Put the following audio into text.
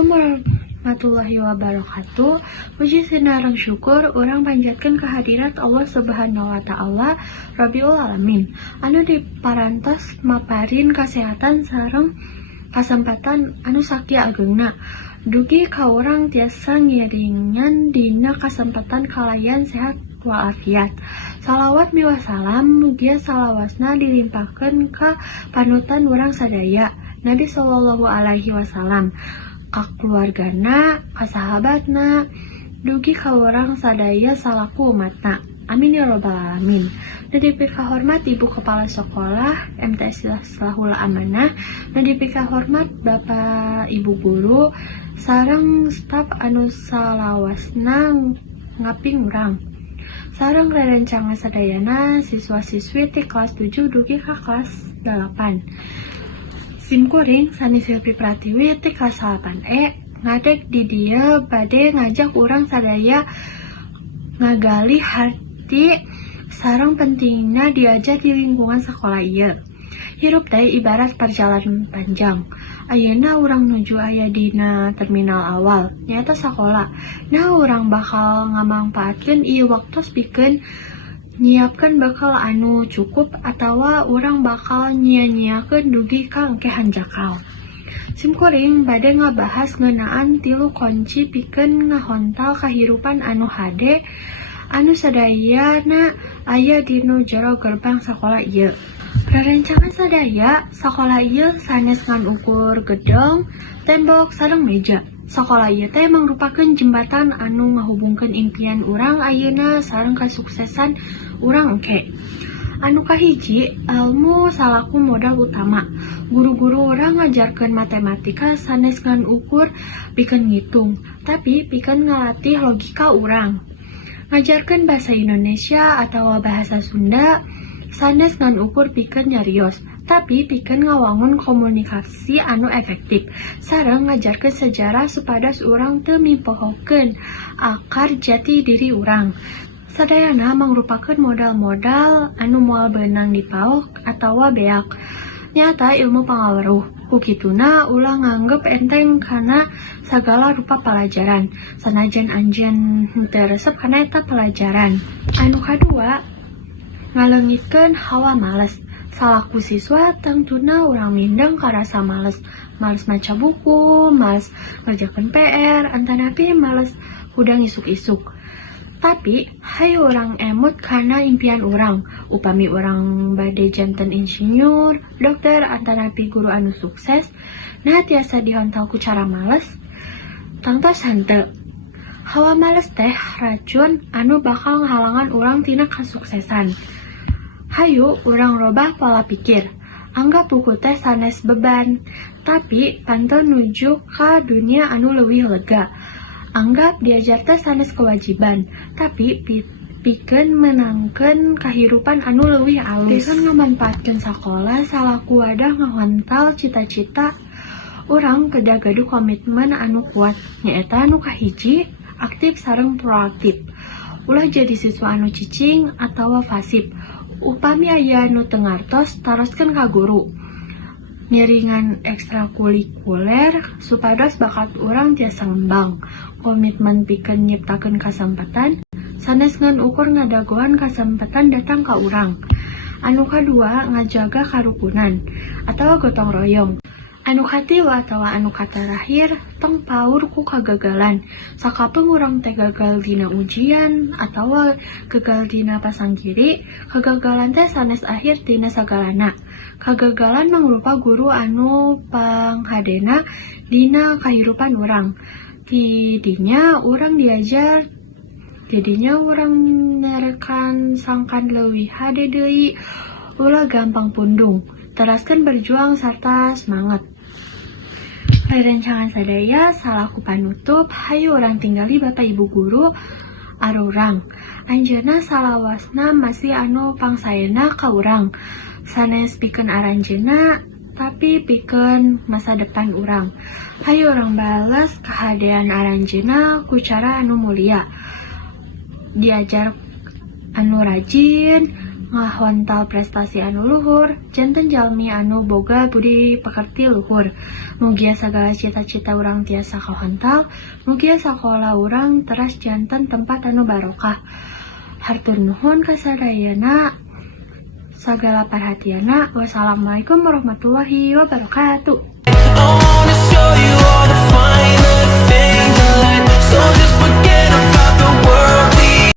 Assalamualaikum warahmatullahi wabarakatuh. Puji sinareng syukur urang panjatkeun kehadirat Allah Subhanahu wa taala Rabiul Alamin anu diparantos maparin kasehatan sareng kasempatan anu sakia ageungna. Dugi ka urang tiasa ngiringan dina kasempatan kalayan sehat walafiat. Salawat miwah salam mugia salawasna dilimpahkeun ka panutan urang sadaya Nabi Sallallahu Alaihi Wasallam, ka keluargana, ka sahabatna, dugi ka urang sadaya salaku umatna. Amin ya robbal alamin. Nadipi kahormat Ibu Kepala Sekolah MTS Islahul Amanah, nadipi kahormat Bapak Ibu Guru, sareng staf anu salawasna ngaping urang. Sareng rerencangan sadayana siswa-siswi ti kelas 7 dugi ka kelas 8. Simkuring Sani Silvi Pratiwi ti kelas 8E ngadeg di dieu bade ngajak urang sadaya ngagali harti sareng pentingna diajar di lingkungan sekolah ieu. Hirup teh ibarat perjalanan panjang. Ayeuna urang nuju aya dina terminal awal, nyaeta sakola. Nah urang bakal ngamangpaatkeun ieu waktos pikeun nyiapkeun bekal anu cukup atawa urang bakal nyia-nyiakeun dugi ka engke hanjakal. Simkuring bade ngabahas ngeunaan 3 kunci pikeun ngahontal kahirupan anu hade anu sadayana aya dinu jero gerbang sakola ieu. Rerencangan sadaya sakola ieu sanes ngan ukur gedung, tembok, sareng meja. Sakola ieu teh mangrupakeun jembatan anu ngahubungkeun impian urang ayeuna sareng kasuksesan urang engke. Anu kahiji, ilmu salaku modal utama. Guru-guru urang ngajarkeun matematika sanes ngan ukur pikeun ngitung, tapi pikeun ngalatih logika urang. Ngajarkeun bahasa Indonesia atawa bahasa Sunda sanes ngan ukur pikeun nyarios, tapi pikeun ngawangun komunikasi anu efektif. Sareng ngajarkeun sejarah supados urang teu mipohokeun akar jati diri urang. Sadayana mangrupakeun modal-modal anu moal beunang dipaok atawa beak. Nyata ilmu pangaweruh. Kukituna ulah nganggep enteng kana sagala rupa pelajaran. Sanajan anjeun teu resep kana eta pelajaran. Anu kadua, ngaleungitkeun hawa males. Salaku siswa tangtuna urang mindeng karasa males. Males maca buku, males ngerjakeun PR, antanapi males hudang isuk-isuk. Tapi, hayu urang emut kana impian urang. Upami urang bade janten insinyur, dokter, antanapi guru anu sukses, nah tiasa dihontal ku cara males, tangtos henteu. Hawa males teh racun anu bakal ngahalangan urang tina kasuksesan. Hayu urang robah pola pikir. Anggap buku teh sanes beban, tapi pantun nuju ka dunia anu leuwih lega. Anggap diajar teh sanes kewajiban, tapi pikeun menangkeun kahirupan anu leuwih alus. Pikeun ngamanfaatkeun sakola salaku wadah ngahontal cita-cita urang kedah gaduh komitmen anu kuat. Nyaeta anu kahiji, aktif sareng proaktif. Ulah jadi siswa anu cicing atawa fasib. Upami aya anu teu ngartos, taroskeun ka guru. Ngiringan ekstrakurikuler supados bakat urang tiasa ngembang. Komitmen pikeun nyiptakeun kasempatan sanes ngan ukur ngadagoan kasempatan datang ka urang. Anu kadua, ngajaga karukunan atawa gotong royong. Anu katilu atawa anu katerakhir, tong paur ku kagagalan. Sakapeung urang teh gagal dina ujian atawa gagal dina pasanggiri, kagagalan teh sanes akhir dina sagalana. Kagagalan mangrupa guru anu panghadena dina kahirupan urang. Tidinya urang diajar, tidinya urang nerekan sangkan leuwih hade deui, ulah gampang pundung. Teraskeun berjuang sarta semangat. Rerencangan sadaya salaku panutup, hayu urang tinggali Bapak Ibu Guru arurang. Anjeunna salawasna masih anu pangsaena ka urang. Sanes pikeun aranjeunna, tapi pikeun masa depan urang. Hayu urang bales kahadean aranjeunna ku cara anu mulia. Diajar anu rajin, ngahontal prestasi anu luhur, janten jalmi anu boga budi pekerti luhur. Mugia sagala cita-cita urang tiasa kahontal, mugia sakola urang teras janten tempat anu barokah. Hartur nuhun kasadayana, sagala perhatiana. Wassalamualaikum warahmatullahi wabarakatuh.